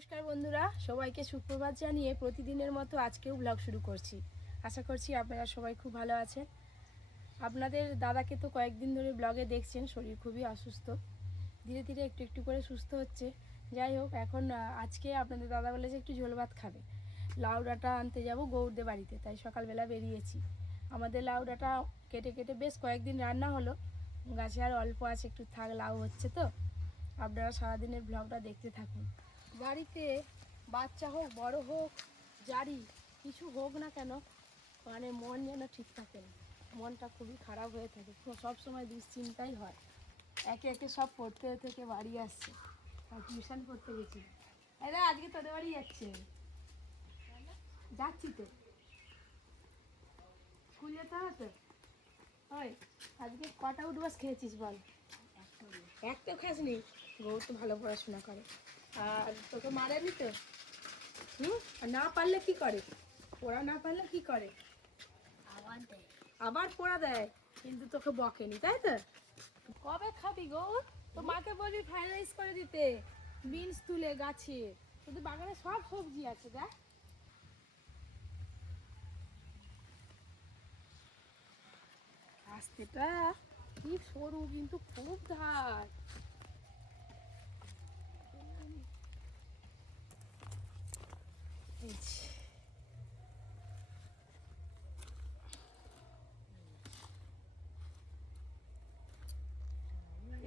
নমস্কার বন্ধুরা, সবাইকে সুপ্রভাত জানিয়ে প্রতিদিনের মতো আজকেও ব্লগ শুরু করছি। আশা করছি আপনারা সবাই খুব ভালো আছেন। আপনাদের দাদাকে তো কয়েকদিন ধরে ব্লগে দেখছেন, শরীর খুবই অসুস্থ, ধীরে ধীরে একটু একটু করে সুস্থ হচ্ছে। যাই হোক, এখন আজকে আপনাদের দাদা বলেছে একটু ঝোল ভাত খাবে। লাউ ডাঁটা আনতে যাব গৌড়দের বাড়িতে, তাই সকালবেলা বেরিয়েছি। আমাদের লাউ ডাঁটা কেটে কেটে বেশ কয়েকদিন রান্না হলো, গাছে আর অল্প আছে, একটু থাক, লাউ হচ্ছে তো। আপনারা সারাদিনের ব্লগটা দেখতে থাকুন। বাড়িতে বাচ্চা হোক বড় হোক যারই কিছু হোক না কেন, মানে মন যেন ঠিক থাকে না, মনটা খুবই খারাপ হয়ে থাকে, সব সময় দুশ্চিন্তাই হয়। একে একে সব পড়তে থেকে বাড়ি আসছে, আর টিউশন পড়তে গেছি। এরা আজকে তোদের বাড়ি যাচ্ছে, যাচ্ছি তো, স্কুল যেতে হবে তো। ওই আজকে কটা উঠবাস খেয়েছিস বল? একটাও খাসনি? গৌর তো ভালো পড়াশোনা করে, আর তোকে মারেনি তো? আর না পারলে কি করে? পড়া না পারলে কি করে? আবার পড়া দেয়, কিন্তু তোকে বকেনি, তাই তো? কবে খাবি গৌর? তো মাকে বলবি ফ্রাইড রাইস করে দিতে, বিনস তুলে গাছে, তোদের বাগানে সব সবজি আছে, দেখ। রাস্তাটা কি সরু, কিন্তু খুব ধার।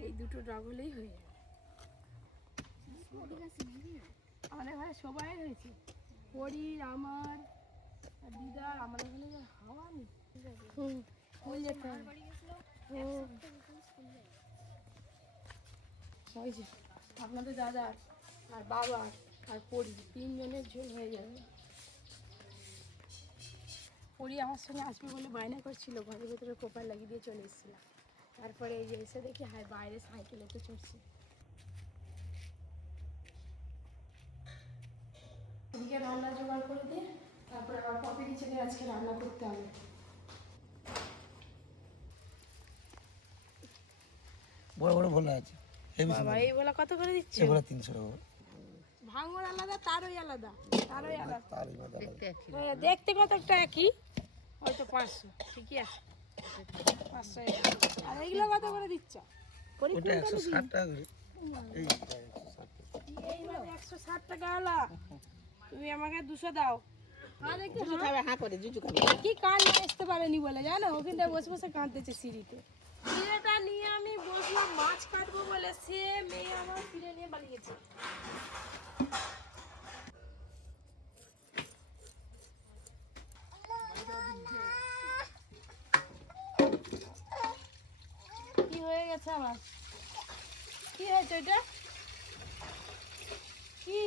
এই দুটো ডগ হলেই হয়ে যাবে। আমাদের ঘরে সবাই হয়েছে, পরীর, আমার, আর দিদার। আমাদের ঘরে হাওয়া নেই, স্কুল যেতে হবে। ওই যে আপনাদের দাদার আর বাবার আর পরী, তিনজনের ঝোল হয়ে যাবে। পরী আমার সঙ্গে আসবে বলে বায়না করছিল, ঘরের ভেতরে কোপার লাগিয়ে দিয়ে চলে এসেছিলাম। তারপরে এই যে এসে দেখি হায় বাইরে সাইকেলেতে চড়ছে। এদিকে রান্না জোগাড় করে দিয়ে তারপরে আবার পপি কিচেনে আজকে রান্না করতে হবে। বড় বড় ভোলা আছে। বাবা, এই ভোলা কত করে দিচ্ছে? এই ভোলা 300 টাকা। ভাঙর আলাদা, তারই আলাদা, তারই আলাদা। তারই মজা লাগে। দেখতে কত একটা একই, হয়তো 500, ঠিকই আছে, 500। আর এইগুলো কত করে দিচ্ছ? ওটা 160 টাকা করে। এইবার 160 টাকা আলা, তুমি আমাকে 200 দাও। আর একটু হ্যাঁ করে জুজু খাবে, কি কান নিয়ে আসতে পারেনি বলে জানো, ওখানটায় বসে বসে কাঁদতেছে সিঁড়িতে। ফিরেটা নিয়ে আমি বসলাম মাছ কাটবো বলে, সে মেয়ে আমার ফিরে নিয়ে পালিয়েছে। কি হয়ে গেছে আমার? কি হয়েছে এটা? কি?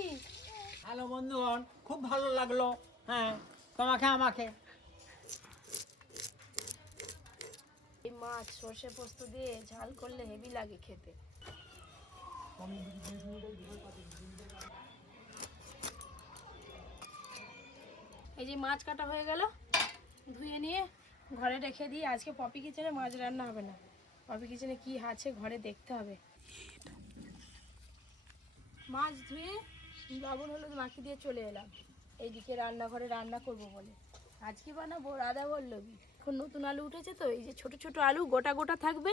হ্যালো বন্ধুগণ, খুব ভালো লাগলো। হ্যাঁ, তোমাকে আমাকে। এই মাছ সর্ষে পোস্ত দিয়ে ঝাল করলে হেভি লাগে খেতে। এই যে মাছ কাটা হয়ে গেল, ধুয়ে নিয়ে ঘরে রেখে দিই। আজকে পপি কিচেনে মাছ রান্না হবে না, পপি কিচেনে কি আছে ঘরে দেখতে হবে। মাছ ধুয়ে লবণ হলুদ মাখিয়ে দিয়ে চলে এলাম এইদিকে রান্নাঘরে রান্না করব বলে। আজকে বানাবো রাধা বল্লভী। এখন নতুন আলু উঠেছে তো, এই যে ছোট ছোট আলু গোটা গোটা থাকবে,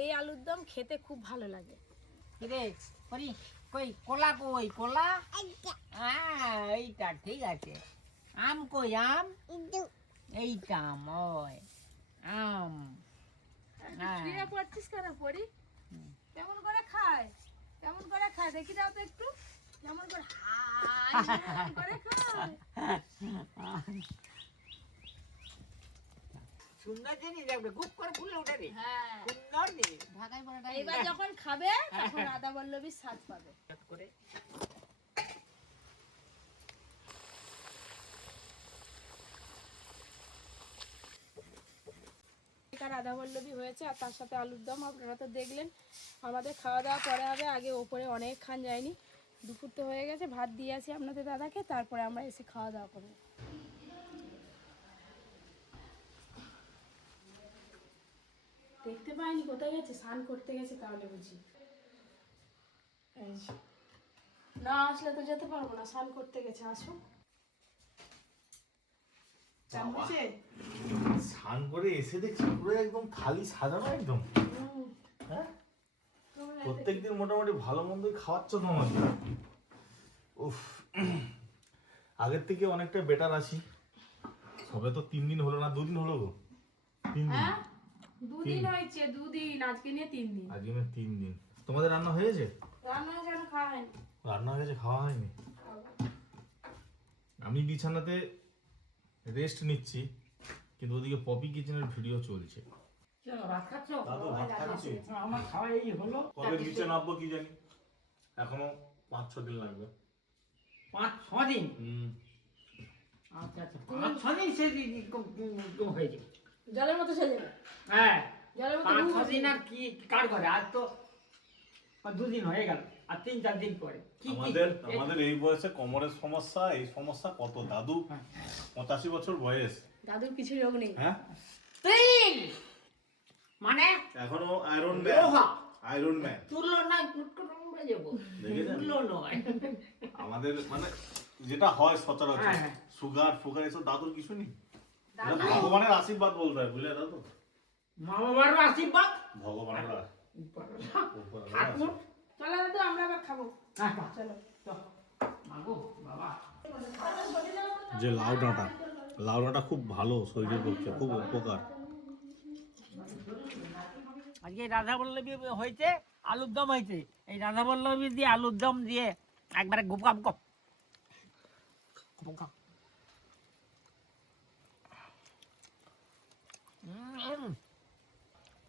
এই আলুর দম খেতে খুব ভালো লাগে। কিরে করি, কই কলা, কই কলা? হ্যাঁ, এইটা ঠিক আছে। আম কই আম? এইটা আম, ওই আম। হ্যাঁ। শুয়ে পড়ছিস কেন পরি? কেমন করে খায়, কেমন করে খায় দেখি দাও তো একটু, কেমন করে হাই কেমন করে খায়। সুন্দর জিনিস দেখবে, গুপ করে ফুলে উঠে রে। হ্যাঁ, সুন্দর জিনিস। এইবার যখন খাবে তখন রাধা বল্লভীর স্বাদ পাবে। করে রাধা বল্লভী হয়েছে, আর তার সাথে আলুর দম। আপনারা তো দেখলেন। আমাদের খাওয়া দাওয়া পরে হবে, আগে ওপরে অনেক খান যায়নি, দুপুর তো হয়ে গেছে, ভাত দিয়ে আসি আপনাদের দাদাকে, তারপরে আমরা এসে খাওয়া দাওয়া করবো। দেখতে পাইনি কোথায় গেছে, স্নান করতে গেছে তাহলে বুঝি। না আসলে তো যেতে পারবো না, স্নান করতে গেছে। আসো। চান হয়েছে? স্নান করে এসে দেখছি পুরো একদম থালি সাজানো একদম। হ্যাঁ, প্রত্যেকদিন মোটামুটি ভালো মন্দই খাওয়াচ্ছ তো আমাকে। উফ, আগের থেকে অনেকটা বেটার আছি। সবে তো 3 দিন হলো না, 2 দিন হলো গো। 3 দিন। হ্যাঁ, 2 দিন হয়েছে, 2 দিন, আজকে নিয়ে 3 দিন। আজকে না 3 দিন। তোমাদের রান্না হয়েছে? রান্না যেন খাওয়া হয়নি। রান্না হয়েছে, খাওয়া হয়নি। আমি বিছানাতে রেস্ট নিচ্ছি, কিন্তু ওদিকে পপি কিচেনের ভিডিও চলছে। ভাত খাচ্ছ? দাদু ভাত খাচ্ছি। আমার খাওয়া এই হলো। কবে নিচে নামবো কি জানি, এখনো 5-6 দিন লাগবে। 5-6 দিন? আচ্ছা আচ্ছা, 5-6 দিন সে হয়ে যাবে। জলের মতো চলে যাবে। হ্যাঁ, জলের মতো 5-6 দিন আর কি কার করে? আজ তো 2 দিন হয়ে গেল, আর 3-4 দিন পরে কি আমাদের এই বয়সে কোমরের সমস্যা, এই সমস্যা কত? দাদু 85 বছর বয়স। দাদুর কিছু রোগ নেই। হ্যাঁ, তিন মানে এখনো আয়রন লোহা। Iron man. তুললো না কুটকুট হয়ে যাবো। দেখেছেন? তুললো নয়। আমাদের মানে যেটা হয় সচরাচর, হ্যাঁ, হ্যাঁ। সুগার ফুগার এসব দাদুর কিছু নেই। দাদু এটা ভগবানের আশীর্বাদ বলতে হয়, বুঝলে দাদু? মা বাবার আশীর্বাদ। ভগবানের ঠাকুর। চলো দাদু, আমরা আবার খাবো। চলো। মাগো বাবা। যে লাউ ডাঁটা খুব ভালো, শরীরের পক্ষে খুব উপকার। আজকে রাধা বল্লভী হয়েছে, আলুর দম হয়েছে। এই রাধা বল্লভী দিয়ে আলুর দম দিয়ে একবারে গুপকাপ কপ।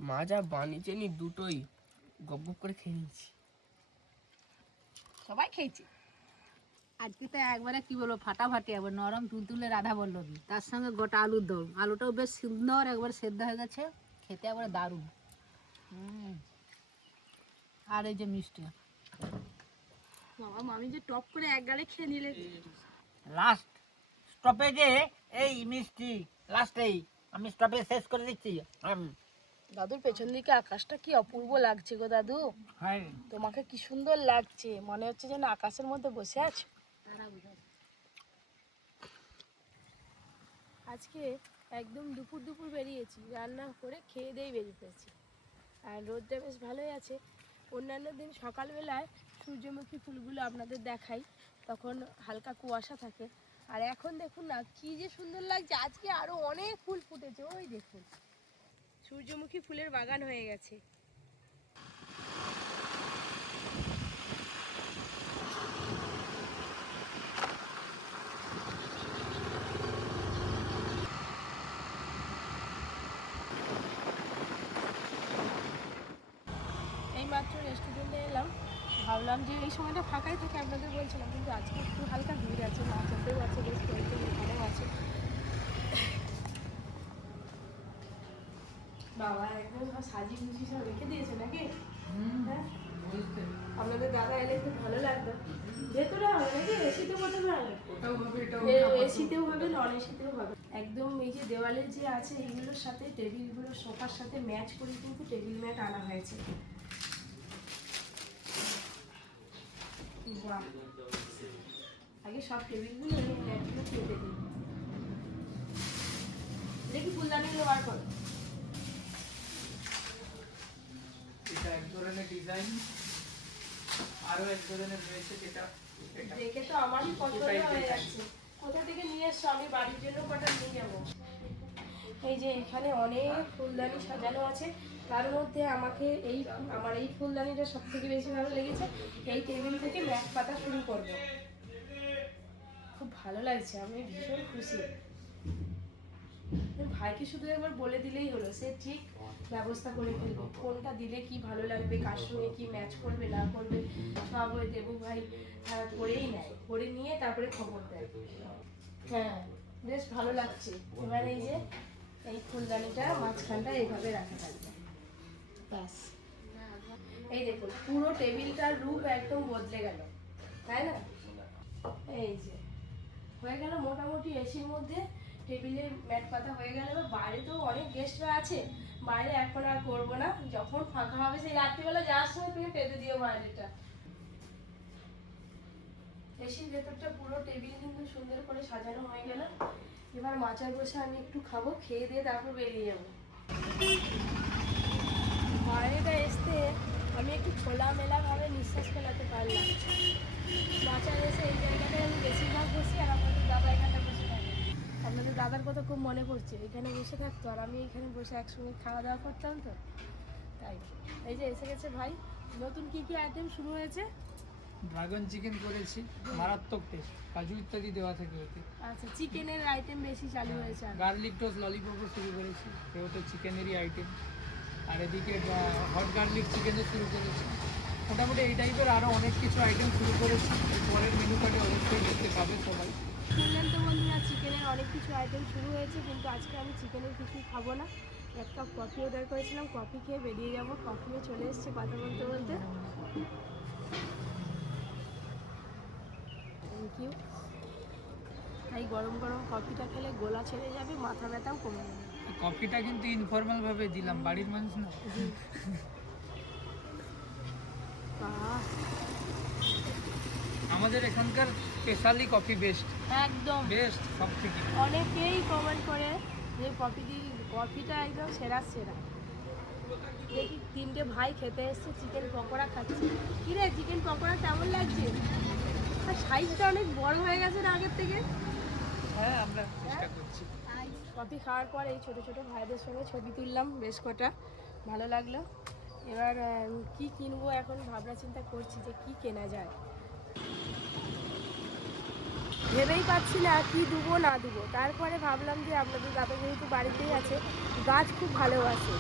মা যা বানিয়েছে নি দুটোই গপ গপ করে খেয়ে নিচ্ছি। সবাই খেয়েছে আজকে তো একবারে কি বলবো ফাটাফাটি, একবার নরম তুলতুলে রাধা বল্লভী, তার সঙ্গে গোটা আলুর দম। আলুটাও বেশ সুন্দর একবার সেদ্ধ হয়ে গেছে, খেতে একবারে দারুণ। আর এই যে মিষ্টি, বাবা মামি যে টপ করে এক গালে খেয়ে নিলে। লাস্ট স্টপেজে এই মিষ্টি, লাস্টেই আমি স্টপেজ শেষ করে দিচ্ছি। দাদুর পেছন দিকে আকাশটা কি অপূর্ব লাগছে গো দাদু। হ্যাঁ, তোমাকে কি সুন্দর লাগছে, মনে হচ্ছে যেন আকাশের মধ্যে বসে আছো। আজকে একদম দুপুর দুপুর বেরিয়েছি, রান্না করে খেয়ে দিয়ে বেরিয়ে পড়েছি। আর রোদটা বেশ ভালোই আছে। অন্যান্য দিন সকালবেলায় সূর্যমুখী ফুলগুলো আপনাদের দেখাই, তখন হালকা কুয়াশা থাকে। আর এখন দেখুন না কি যে সুন্দর লাগছে, আজকে আরো অনেক ফুল ফুটেছে। ওই দেখুন সূর্যমুখী ফুলের বাগান হয়ে গেছে। এইমাত্র রেস্টুরেন্টে এলাম, ভাবলাম যে এই সময়টা ফাঁকাই থাকে, আপনাদের বলছিলাম, কিন্তু আজকে একটু হালকা ভিড় আছে, মাছ ওতেও আছে, বেশ কয়েকজন ভালো আছে। বাবা একদম সাজি গুজি সব রেখে দিয়েছে নাকি? হ্যাঁ, আপনাদের দাদা এলে খুব ভালো লাগতো। ভেতরে হবে নাকি? এসিতে প্রথমে হবে, এসিতেও হবে, নন এসিতেও হবে। একদম এই যে দেওয়ালের যে আছে এইগুলোর সাথে টেবিলগুলো সোফার সাথে ম্যাচ করে কিন্তু টেবিল ম্যাট আনা হয়েছে। বাহ, আগে সব টেবিলগুলো এই ম্যাটগুলো পেতে দিই। দেখি ফুলদানিগুলো বার করো। এটা এক ধরনের ডিজাইন, আরো এক ধরনের রয়েছে যেটা দেখে তো আমারই পছন্দ হয়ে যাচ্ছে। কোথা থেকে নিয়ে এসছো? আমি বাড়ির জন্য কটা নিয়ে যাবো। এই যে এখানে অনেক ফুলদানি সাজানো আছে, তার মধ্যে আমাকে আমার এই ফুলদানিটা সব থেকে বেশি ভালো লেগেছে। এই টেবিল থেকে ম্যাট পাতা শুরু করব, খুব ভালো লাগছে, আমি ভীষণ খুশি। ভাইকে শুধু একবার বলে দিলেই হলো, সে ঠিক ব্যবস্থা করে ফেলবে, কোনটা দিলে কি ভালো লাগবে, কার সঙ্গে কি ম্যাচ করবে না করবে, সব ওই দেবু ভাই করেই নেয়, করে নিয়ে তারপরে খবর দেয়। হ্যাঁ, বেশ ভালো লাগছে। এবার এই যে এই ফুলদানিটা মাঝখানটা এইভাবে রাখা থাকবে, ব্যাস। এই দেখুন পুরো টেবিলটার রূপ একদম বদলে গেল, তাই না? এই যে হয়ে গেল মোটামুটি এসির মধ্যে টেবিলে ম্যাট পাতা হয়ে গেল। এবার বাইরে তো অনেক গেস্টরা আছে, বাইরে এখন আর করবো না, যখন ফাঁকা হবে সেই রাত্রিবেলা যাওয়ার সময় তুমি পেতে দিও বাইরেটা। এসির ভেতরটা পুরো টেবিল কিন্তু সুন্দর করে সাজানো হয়ে গেল। এবার মাচায় বসে আমি একটু খাবো, খেয়ে দিয়ে তারপর বেরিয়ে যাবো। বাইরেটা আসতে আমি একটু খোলামেলাভাবে নিঃশ্বাস ফেলাতে পারলাম। মাচায় এসে এই জায়গাটায় আমি বেশিরভাগ বসি, আর আপনাদের দাদা এখানটা বসে থাকে। আপনাদের দাদার কথা খুব মনে পড়ছে, এখানে বসে থাকতো আর আমি এখানে বসে একসঙ্গে খাওয়া দাওয়া করতাম তো, তাই। এই যে এসে গেছে ভাই। নতুন কি কি আইটেম শুরু হয়েছে? ড্রাগন চিকেন করেছি, মারাত্মক টেস্ট, কাজু ইত্যাদি দেওয়া থাকে ওতে। আচ্ছা, চিকেনের আইটেম বেশি চালু হয়েছে আর। গার্লিক টোস্ট ললিপপও শুরু করেছি, সেও চিকেনেরই আইটেম। আর এদিকে হট গার্লিক চিকেনও শুরু করেছি। মোটামুটি এই টাইপের আরও অনেক কিছু আইটেম শুরু করেছি। পরের মেনু কার্ডে অবশ্যই দেখতে পাবে সবাই। শুনলেন তো বন্ধুরা, চিকেনের অনেক কিছু আইটেম শুরু হয়েছে, কিন্তু আজকে আমি চিকেনের কিছুই খাবো না। এক কাপ কফি অর্ডার করেছিলাম, কফি খেয়ে বেরিয়ে যাবো। কফিও চলে এসছে কথা বলতে বলতে। Thank you. তাই গরম গরম কফিটা খেলে গোলা ছেড়ে যাবে, মাথা ব্যথাও কমে যাবে। কফিটা কিন্তু ইনফর্মাল ভাবে দিলাম, বাড়ির মানুষ না। বাহ, আমাদের এখানকার স্পেশালি কফি বেস্ট, একদম বেস্ট সব থেকে। অনেকেই কমেন্ট করে যে কফিটা একদম সেরা সেরা। দেখি 3টে ভাই খেতে এসছে, চিকেন পকোড়া খাচ্ছে। কিরে, চিকেন পকোড়া কেমন লাগছে? আর সাইজটা অনেক বড় হয়ে গেছে না আগের থেকে? হ্যাঁ, আমরা চেষ্টা করছি। কফি খাওয়ার পর এই ছোটো ছোটো ভাইদের সঙ্গে ছবি তুললাম বেশ কটা, ভালো লাগলো। এবার কি কিনবো এখন ভাবনা চিন্তা করছি যে কি কেনা যায়। ভেবেই পাচ্ছি না কি দেবো না দেবো। তারপরে ভাবলাম যে আপনাদের দাদা যেহেতু বাড়িতেই আছে, গাছ খুব ভালোবাসে,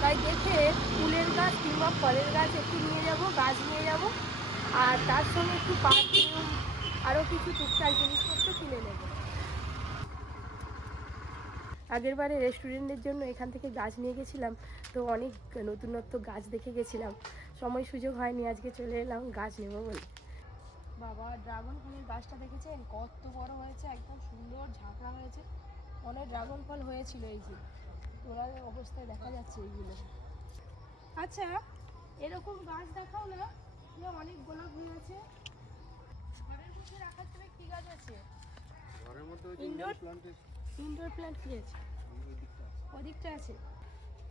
তাই দেখে ফুলের গাছ কিংবা ফলের গাছ একটু নিয়ে যাব, গাছ নিয়ে যাব। আর তার সঙ্গে একটু পারফিউম, আরও কিছু টুকটাক জিনিসপত্র কিনে নেব। আগেরবারে রেস্টুরেন্টের জন্য এখান থেকে গাছ নিয়ে গেছিলাম, তো অনেক নতুনত্ব গাছ দেখে গেছিলাম, সময় সুযোগ হয়নি, আজকে চলে এলাম গাছ নেব বলে। বাবা, ড্রাগন ফলের গাছটা দেখেছেন কত বড় হয়েছে, একদম সুন্দর ঝাঁকড়া হয়েছে। অনেক ড্রাগন ফল হয়েছিল, এই যে তোলার অবস্থায় দেখা যাচ্ছে এইগুলো। আচ্ছা, এরকম গাছ দেখাও না, অনেক গোলাপ হয়ে আছে। ঘরের মধ্যে রাখার জন্য কি গাছ আছে? ঘরের মধ্যে ইনডোর প্ল্যান্ট কি আছে? ওদিকটা আছে।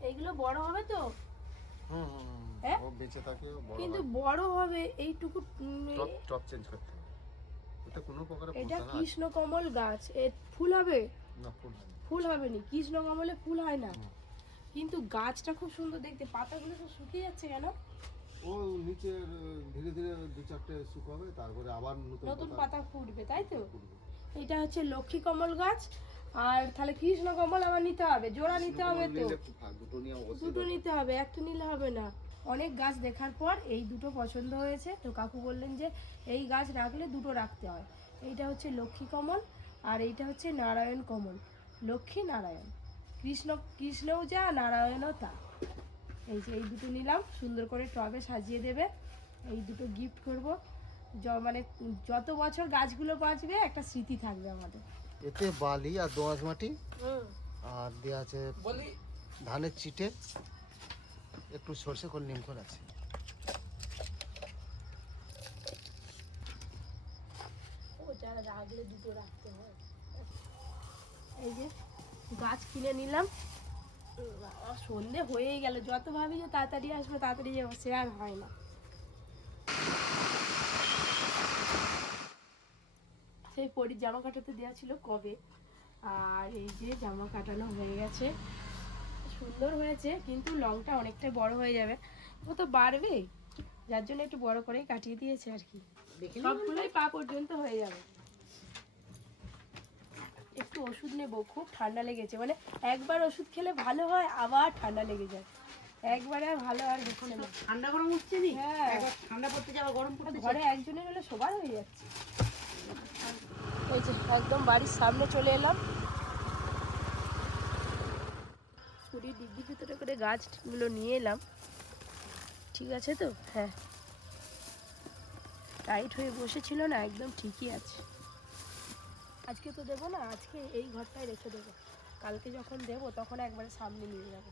এইগুলো বড় হবে তো? হ্যাঁ, ও বেঁচে থাকে, কিন্তু বড় হবে এইটুকু। টপ চেঞ্জ করতে হবে। এটা কোনো প্রকারে এটা কৃষ্ণকমল গাছ, এর ফুল হবে না, ফুল হয় না। ফুল হবে না, কৃষ্ণকমলে ফুল হয় না, কিন্তু গাছটা খুব সুন্দর দেখতে। পাতাগুলো সব শুকিয়ে যাচ্ছে কেন? ও নিচে ধীরে ধীরে 2-4টে শুকাবে, তারপরে আবার নতুন পাতা ফুটবে, তাই তো? ফুটবে। এটা হচ্ছে লক্ষ্মী কমল গাছ। আর তাহলে কৃষ্ণ কমল আমার নিতে হবে, জোড়া নিতে হবে তো, দুটো নিয়ে দুটো নিতে হবে, একটা নিলে হবে না। অনেক গাছ দেখার পর এই দুটো পছন্দ হয়েছে, তো কাকু বললেন যে এই গাছ রাখলে দুটো রাখতে হয়। এইটা হচ্ছে লক্ষ্মী কমল আর এইটা হচ্ছে নারায়ণ কমল। লক্ষ্মী নারায়ণ, কৃষ্ণও যা নারায়ণও তা। এই যে এই দুটো নিলাম, সুন্দর করে টবে সাজিয়ে দেবে। এই দুটো গিফট করব, মানে যত বছর গাছগুলো বাঁচবে একটা স্মৃতি থাকবে আমাদের। এতে বালি আর দোআঁশ মাটি আর দেওয়া আছে ধানের চিটে, একটু সর্ষে খোল, নিম খোল আছে। ওটা রাখলে দুটো রাখতে হয়। এই যে গাছ কিনে নিলাম, সন্ধে হয়েই গেল। যত ভাবি যে তাড়াতাড়ি আসবো তাড়াতাড়ি যাবো, সে আর হয় না। সেই পরির জামা কাটাতে দেওয়া ছিল কবে, আর এই যে জামা কাটানো হয়ে গেছে, সুন্দর হয়েছে, কিন্তু লংটা অনেকটাই বড় হয়ে যাবে। ও তো বাড়বে, যার জন্য একটু বড় করেই কাটিয়ে দিয়েছে আর কি। সবগুলোই পা পর্যন্ত হয়ে যাবে। একটু ওষুধ নেব, খুব ঠান্ডা লেগেছে। মানে একবার ওষুধ খেলে ভালো হয়, আবার ঠান্ডা লেগে যায়। একবারে আর ভালো আর দেখুন না, ঠান্ডা গরম হচ্ছে নি, হ্যাঁ ঠান্ডা পড়তে যাবে, গরম পড়তে ঘরে একজনের হলে সবার হয়ে যাচ্ছে। এই যে একদম বাড়ির সামনে চলে এলাম। ছুরির ডিগ্গির ভিতরে করে গাছগুলো নিয়ে এলাম, ঠিক আছে তো? হ্যাঁ, টাইট হয়ে বসেছিল না, একদম ঠিকই আছে। আজকে তো দেবো না, আজকে এই ঘরটায় রেখে দেবো, কালকে যখন দেবো তখন একবারে সামনে নিয়ে যাবো।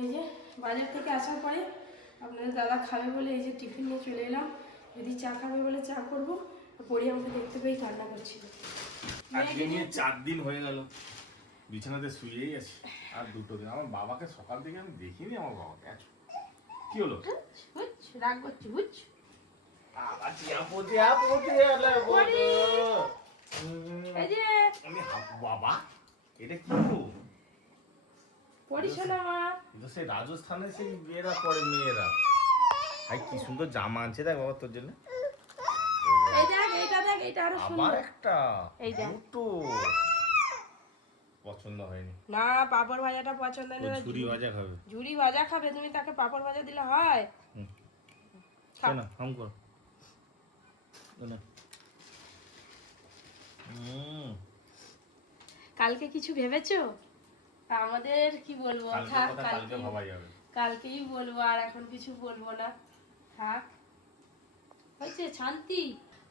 এই যে বাজার থেকে আসার পরে আপনাদের দাদা খাবে বলে এই যে টিফিন নিয়ে চলে এলাম। যদি চা খাবে বলে চা করবো, পরি আমাকে দেখতে পেয়ে কান্না করছিল। আজকে নিয়ে 4 দিন হয়ে গেল বিছানাতে শুয়েই আছে, আর 2 দিন। আমার বাবাকে সকাল থেকে আমি দেখিনি। আমার বাবাকে কি হলো? রাগ করছি বুঝ। এই যে বাবা এটা কি গো? পরিশোনা মা, এটা সেই রাজস্থানে সেই মেয়েরা পরে, মেয়েরা। ভাই কি সুন্দর জামা আনছে দেখ বাবা তোর জন্য। এই দেখ এইটা, দেখ এইটা আরো আবার সুন্দর। একটা এই দেখ। দুটো পছন্দ হয়নি। না পাপড় ভাজাটা পছন্দ ও না, ঝুরি ভাজা খাবে। ঝুরি ভাজা খাবে, তুমি তাকে পাপড় ভাজা দিলে হয়? খাও। না হাম কর না। কালকে কিছু ভেবেছো? আমাদের কি বলবো, থাক কালকে ভাবা যাবে। কালকেই বলবো, আর এখন কিছু বলবো না, থাক। হয়েছে শান্তি।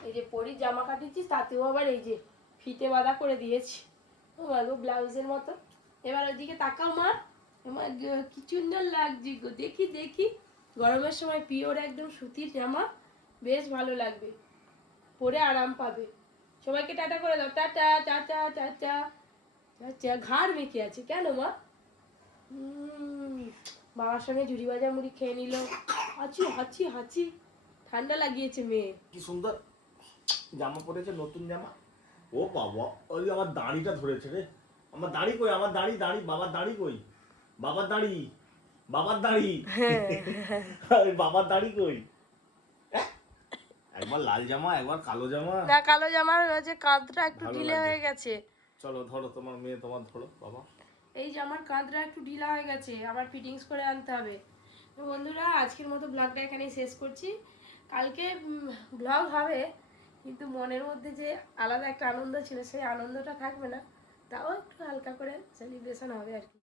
এই যে পরি জামা কাটিয়েছি, তাতেও আবার এই যে ফিতে বাঁধা করে দিয়েছি, ও গো ব্লাউজের মতো। এবার ওইদিকে তাকাও মা, আমার কি সুন্দর লাগছে গো, দেখি দেখি। গরমের সময় পিওর একদম সুতির জামা, বেশ ভালো লাগবে, পরে আরাম পাবে। সবাইকে টাটা করে দাও, টাটা টাটা টাটা। আচ্ছা ঘাড় বেঁকে আছে কেন মা? বাবার সঙ্গে ঝুড়ি ভাজা মুড়ি খেয়ে নিল, হাঁচি হাঁচি হাঁচি, ঠান্ডা লাগিয়েছে মেয়ে। কি সুন্দর জামা পরেছে, নতুন জামা। ও বাবা, ওই আমার দাড়িটা ধরেছে রে। আমার দাড়ি কই? আমার দাড়ি, দাড়ি, বাবার দাড়ি কই? বাবার দাড়ি, বাবার দাড়ি, বাবার দাড়ি কই? একবার লাল জামা, একবার কালো জামা। না কালো জামার যে কাঁধটা একটু ভালো ঢিলে লাগছে। হয়ে গেছে। চলো ধরো তোমার মেয়ে, তোমার ধরো বাবা। এই জামার কাঁধটা একটু ঢিলা হয়ে গেছে, আবার ফিটিংস করে আনতে হবে। তো বন্ধুরা আজকের মতো ব্লগটা এখানেই শেষ করছি। কালকে ব্লগ হবে, কিন্তু মনের মধ্যে যে আলাদা একটা আনন্দ ছিল, সেই আনন্দটা থাকবে না, তাও একটু হালকা করে সেলিব্রেশন হবে আর কি।